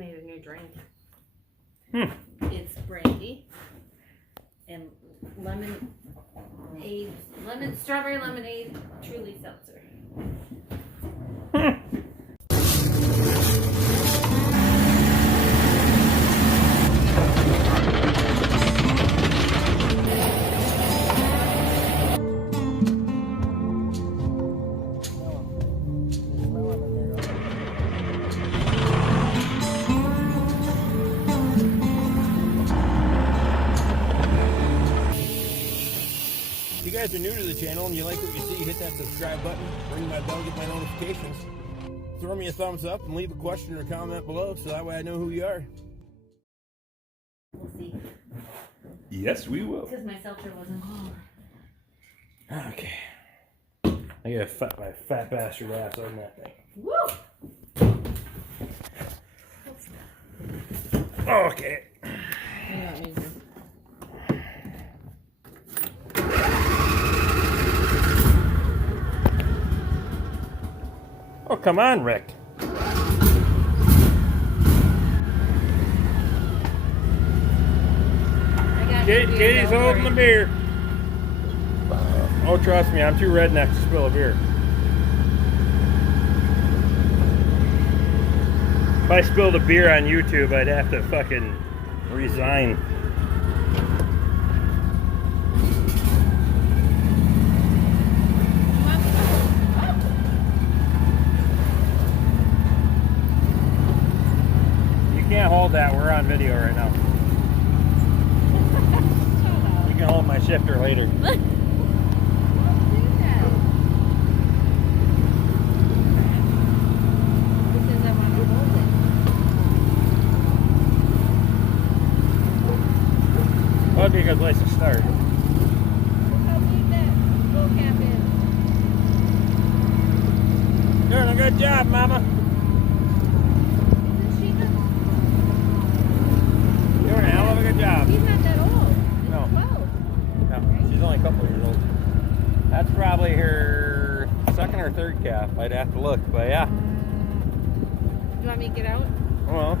made a new drink. It's brandy and strawberry lemonade, truly seltzer. If you guys are new to the channel and you like what you see, hit that subscribe button, ring my bell, get my notifications, throw me a thumbs up, and leave a question or comment below so that way I know who you are. We'll see. Yes, we will. Because my seltzer wasn't cold. Okay. I gotta fat my fat bastard ass on that thing. Woo! Okay. You know what I mean? Oh, come on, Rick. Katie's holding the beer. Oh, trust me, I'm too redneck to spill a beer. If I spilled a beer on YouTube, I'd have to fucking resign. You can't hold that, we're on video right now. You can hold my shifter later. That'd be a good place to start. Doing a good job, Mama. Doing a hell of a good job. She's not that old. No. 12. No, she's only a couple years old. That's probably her second or third calf. I'd have to look, but yeah. You want me to get out? Well,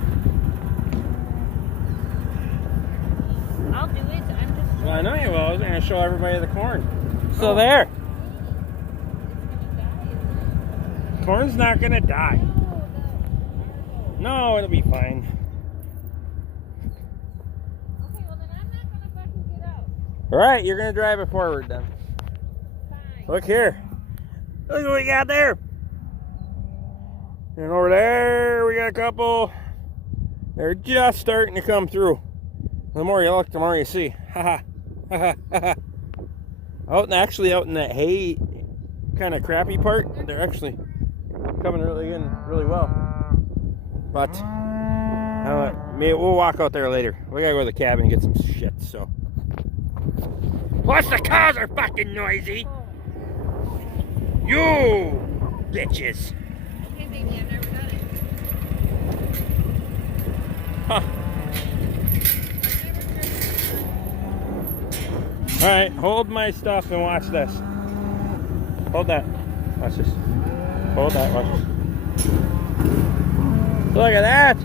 I'll do it. I'm just. I know you will. I was going to show everybody the corn. So there. Corn's not going to die. No, it'll be fine. Okay, well then I'm not gonna fucking get out. Alright, you're going to drive it forward then. Fine. Look here. Look what we got there. And over there, we got a couple. They're just starting to come through. The more you look, the more you see. Haha. Out in that hay kind of crappy part, they're actually coming in really well. But we'll walk out there later. We gotta go to the cabin and get some shit. So. Plus the cars are fucking noisy. You bitches. Okay, baby, I've never done it. Huh. Alright, hold my stuff and watch this. Hold that. Watch this. Hold that, watch this. Look at that!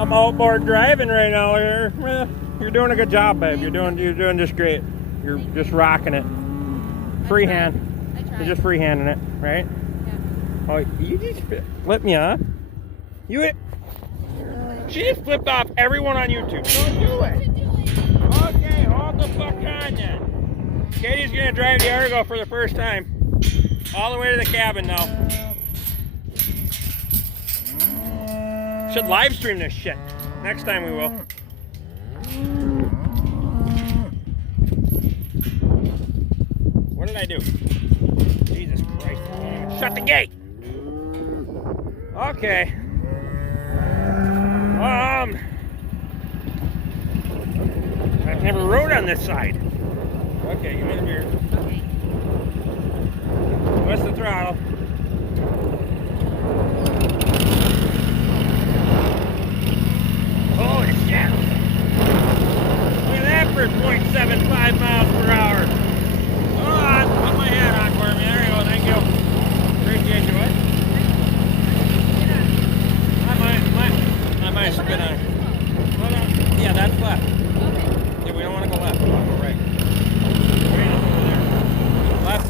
I'm outboard driving right now here. You're doing a good job, babe. You're doing just great. You're just rocking it. Freehand. You're just freehanding it, right? Yeah. Oh, you just flipped me off. She just flipped off everyone on YouTube. Don't do it. Okay, hold the fuck on then. Katie's gonna drive the Argo for the first time. All the way to the cabin now. Should live stream this shit. Next time we will. What did I do? Jesus Christ. Shut the gate! Okay. I've never rode on this side. Okay, give me the beer. Okay. What's the throttle? Holy shit! Look at that for 0.75 miles per hour. Hold on, put my hat on for me. There you go, thank you. Appreciate you, what?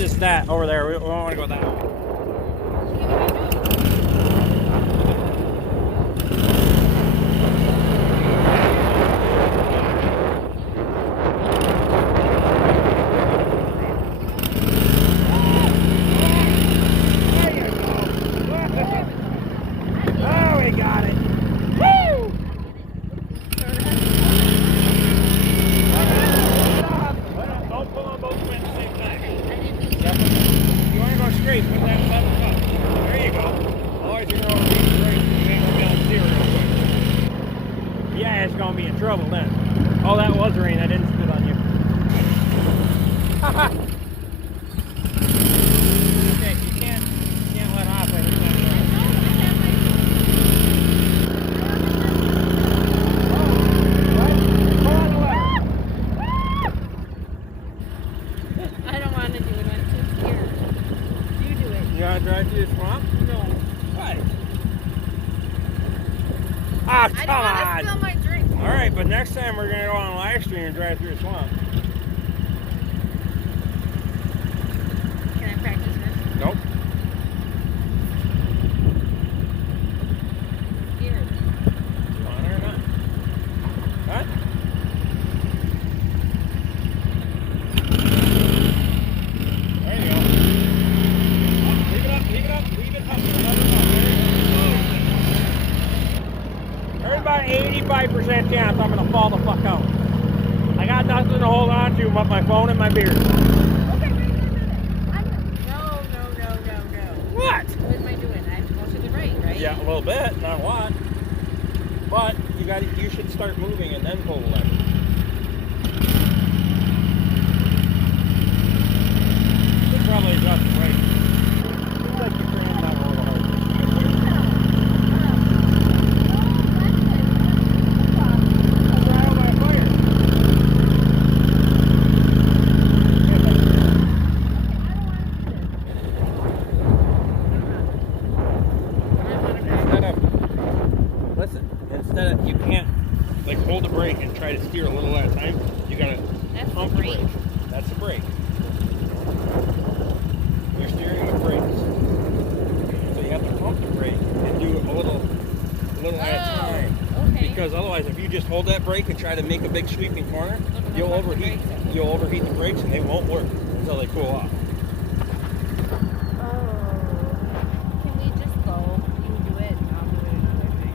is that over there. We don't want to go that way. Trouble then. Oh, that was rain. I didn't spit on you. Okay, you can't let off every time. I don't want to do it. I'm too scared. You do it. You want to drive through the swamp? No. Why? Ah, come I don't want to spill my drink. All right, but next time we're going to go on live stream and drive through a swamp. Can I practice this? Nope. Scared. You want it or not? What? There you go. Leave it up, leave it up, leave it up. There's about an 85% chance I'm going to fall the fuck out. I got nothing to hold on to but my phone and my beer. Okay, wait. No. What? What am I doing? I have to go to the right? Yeah, a little bit, not a lot. But you should start moving and then pull the lever. You should probably adjust the brake. Seems like you're cramming that a little hard. Trial by fire. Instead of, you can't like hold the brake and try to steer a little at a time. You gotta pump the brake. That's the brake. You're steering with brakes. So you have to pump the brake and do a little at a time. Okay. Because otherwise, if you just hold that brake and try to make a big sweeping corner, you'll overheat. You'll overheat the brakes and they won't work until they cool off. Can we just go? You do it and I'll do it another time.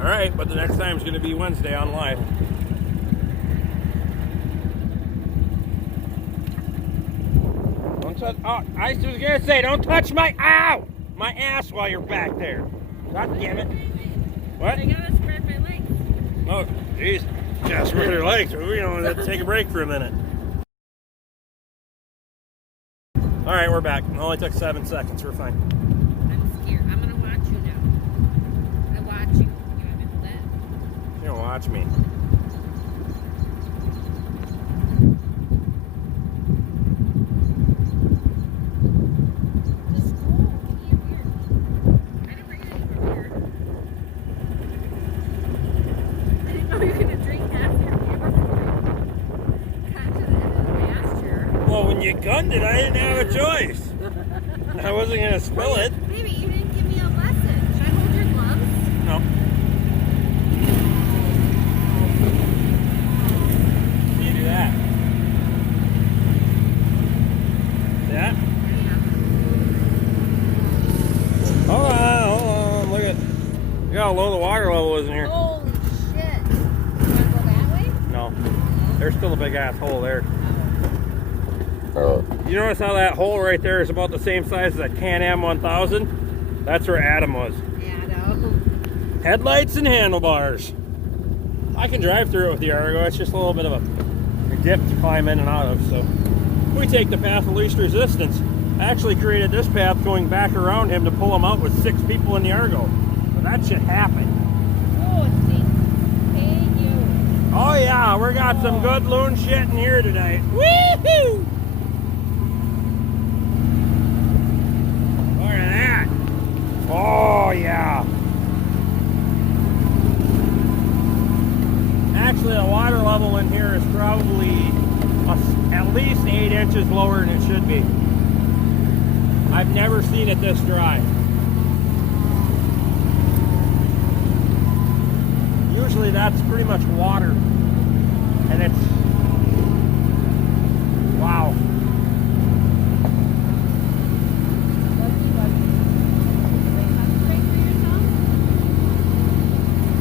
All right, but the next time is going to be Wednesday on live. Don't touch. Oh, I was going to say, don't touch my ass while you're back there. God damn it. What? I gotta spread my legs. Oh, jeez. Just spread your legs. We don't have to take a break for a minute. All right, we're back. It only took 7 seconds. We're fine. I'm scared. I'm gonna watch you now. I watch you. You want me to hold that? You don't watch me. Just go. Give me a beer. I didn't bring any from here. I didn't know you were gonna drink half your beer before you got to the end of the pasture. Well, when you gunned it, I didn't have a choice. I wasn't going to spill it. Baby, you didn't give me a lesson. Should I hold your gloves? No. You do that. See that? Hold on. Look at how low the water level is in here. Holy shit. You want to go that way? No. There's still a big ass hole there. You notice how that hole right there is about the same size as a Can-Am 1000? That's where Adam was. Yeah, I know. Headlights and handlebars. I can drive through it with the Argo. It's just a little bit of a dip to climb in and out of. So we take the path of least resistance. I actually created this path going back around him to pull him out with 6 people in the Argo. So that shit happened. Oh, see. Hey, you. Oh yeah, we got some good loon shit in here tonight. Woohoo! Look at that. Oh yeah. Actually, the water level in here is probably at least 8 inches lower than it should be. I've never seen it this dry. Usually that's pretty much water. And it's, wow.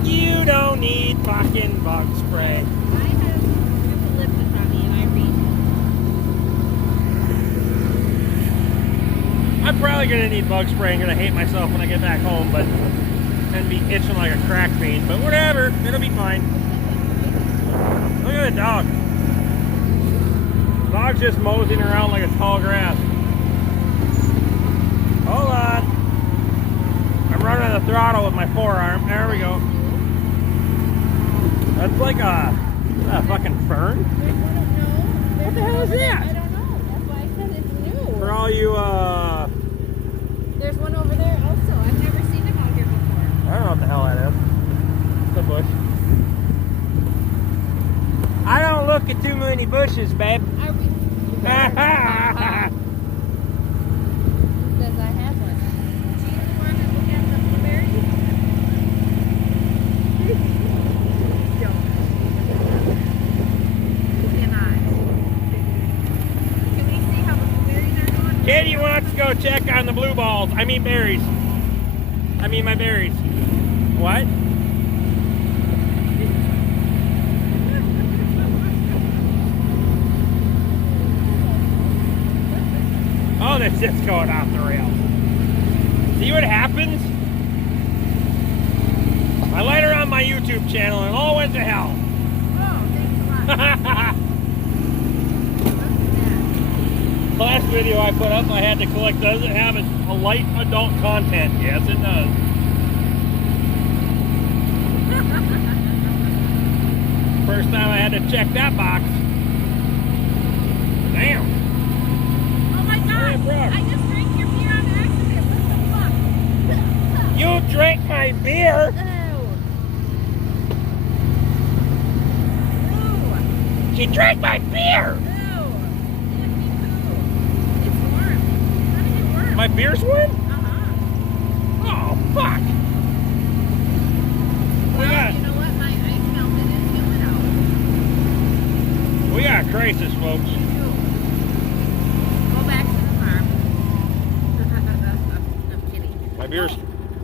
You don't need fucking bug spray. I have eucalyptus on me and I read. I'm probably gonna need bug spray and gonna hate myself when I get back home, but and be itching like a crack fiend. But whatever, it'll be fine. Look at the dog. Dog's just moseying around like it's tall grass. Hold on. I'm running the throttle with my forearm. There we go. That's like a fucking fern. What the hell is that? I don't know. That's why I said it's new. For all you, There's one over there also. I've never seen them out here before. I don't know what the hell that is. It's a bush. I don't look at too many bushes, babe. Are we? Because I have one. Do you want to look at the blueberries? Don't. Cannot. Can we see how the blueberries are going? Katie wants to go check on the blue balls. I mean berries. I mean my berries. What? Oh, this shit's going off the rails. See what happens? I let her on my YouTube channel and it all went to hell. Oh, thanks a lot. The last video I put up, I had to collect, does it have a light adult content? Yes, it does. First time I had to check that box. Damn. Oh my gosh, bro. I just drank your beer on accident. What the fuck? You drank my beer? Ew. She drank my beer! Ew. Ew. It's warm. How did it work? My beer's warm? Uh-huh. Oh, fuck. Well, you know what? My ice melted and peeling out. We got a crisis, folks. Me too. Go back to the farm. I'm kidding. My beer's...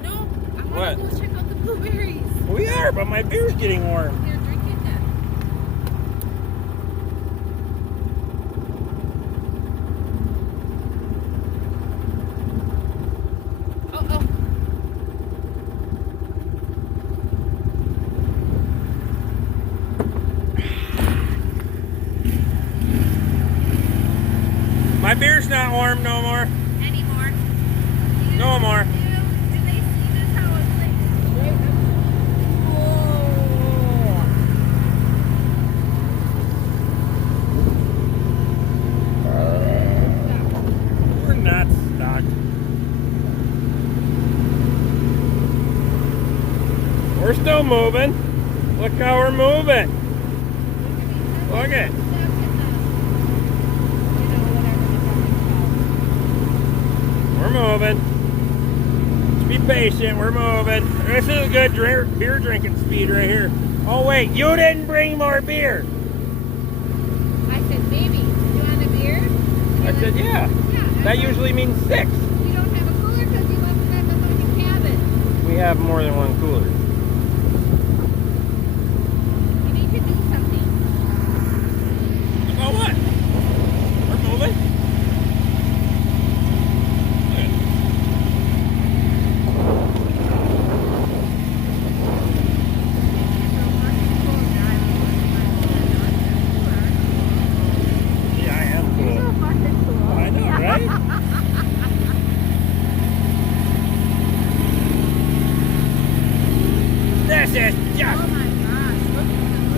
No, I What? want to go check out the blueberries. We are, but my beer's getting warm. Here, drink it then. Oh, oh. My beer's not warm no more. Anymore. No more. Do they see this how it's like? Oh. We're not stuck. We're still moving. Look how we're moving. Look at it. We're moving. Just be patient. We're moving. This is a good beer drinking speed right here. Oh wait, you didn't bring more beer. I said, maybe. You want a beer? I said, yeah. That usually means 6. We don't have a cooler because you left it at the fucking cabin. We have more than one cooler. You need to do something. About what? We're moving. Yeah, I am cool. So fucking cool. I know, right? This is just... Oh my gosh.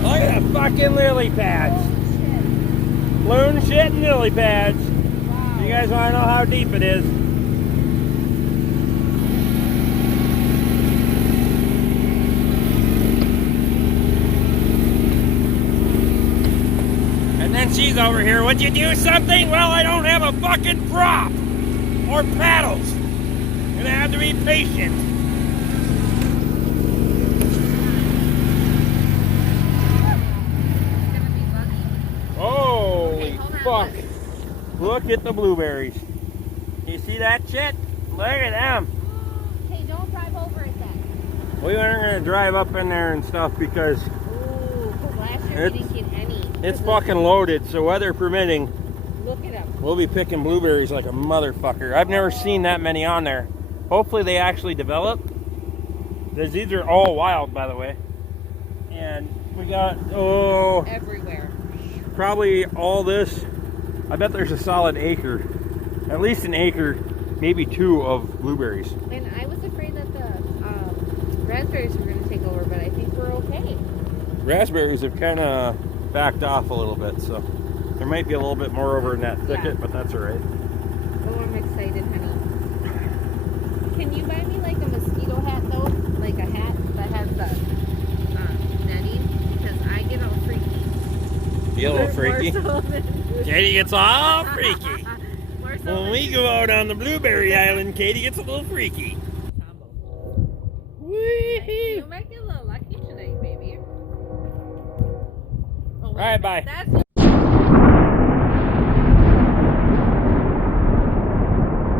Look at the fucking lily pads. Loon shit and lily pads. Wow. You guys want to know how deep it is? And And then she's over here. Would you do something? Well, I don't have a fucking prop or paddles. Gonna have to be patient. It's gonna be buggy. Holy Okay, hold on, fuck. Look at the blueberries. You see that shit? Look at them. Hey, don't drive over it then. We aren't gonna drive up in there and stuff because Ooh, 'cause last year we didn't get any. it's fucking loaded, so weather permitting, Look at them. we'll be picking blueberries like a motherfucker. I've never seen that many on there. Hopefully they actually develop. Because these are all wild, by the way. And we got, Everywhere. probably all this. I bet there's a solid acre. At least an acre, maybe 2 of blueberries. And I was afraid that the raspberries were going to take over, but I think we're okay. Raspberries have kind of backed off a little bit, so there might be a little bit more over in that thicket, but that's all right. Oh, I'm excited, honey. Can you buy me like a mosquito hat though? Like a hat that has the netting? Because I get all freaky. Be a little More freaky. so than- Katie gets all freaky. More so When than- we go out on the Blueberry Island, Katie gets a little freaky. You might get a little lucky tonight, baby. Oh, All right, bye. That's